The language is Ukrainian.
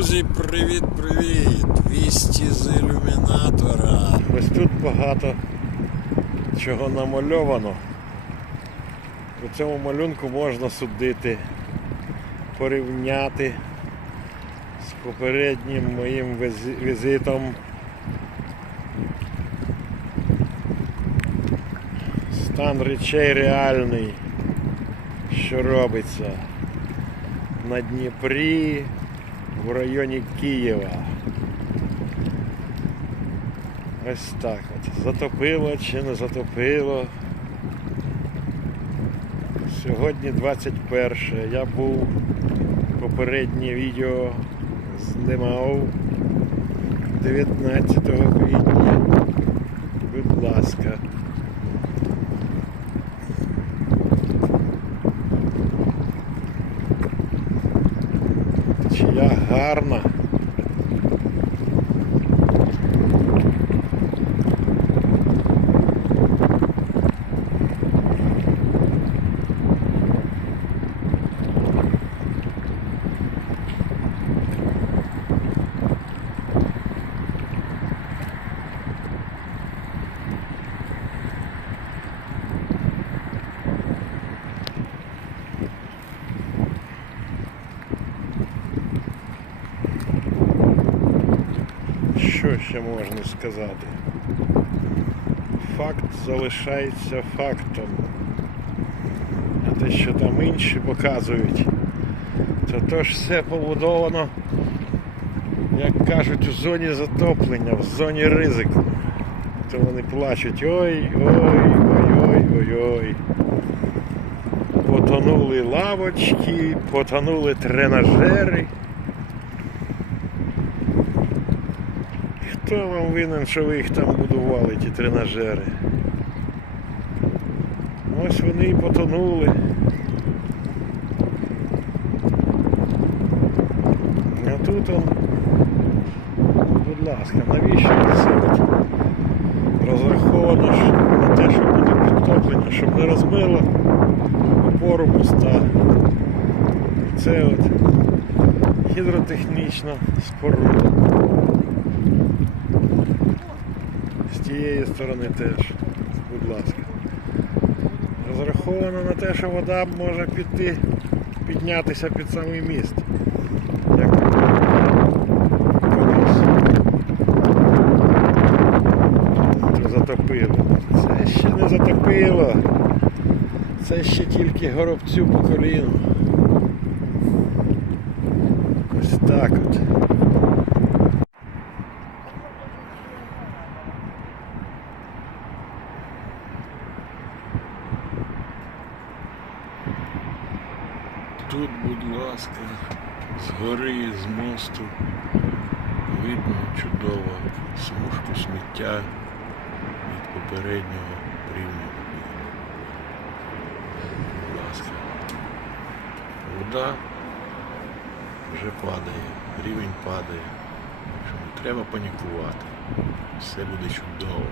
Друзі, привіт-привіт! Вісті з ілюмінатора. Ось тут багато чого намальовано. У цьому малюнку можна судити, порівняти з попереднім моїм візитом. Стан речей реальний, що робиться на Дніпрі в районі Києва. Ось так от. Затопило чи не затопило. Сьогодні 21. Я був попереднє відео знімав 19 квітня. Будь ласка. гарна. Що ще можна сказати? Факт залишається фактом. А те, що там інші показують, то то ж все побудовано, як кажуть, у зоні затоплення, в зоні ризику. То вони плачуть ой, ой, ой, ой, ой, ой. Потонули лавочки, потонули тренажери. Хто вам винен, що ви їх там будували, ті тренажери? Ось вони і потонули. А тут он, будь ласка, навіщо це розраховано на те, що буде підтоплення, щоб не розмило опору моста. Це от гідротехнічна споруда. З тієї сторони теж, будь ласка. Розраховано на те, що вода може піти, піднятися під самий міст. Затопило. Це ще не затопило. Це ще тільки горобцю по коліну. Ось так от. Тут, будь ласка, згори з мосту видно чудово смужку сміття від попереднього рівня. Будь ласка. Вода вже падає, рівень падає. Що не треба панікувати. Все буде чудово.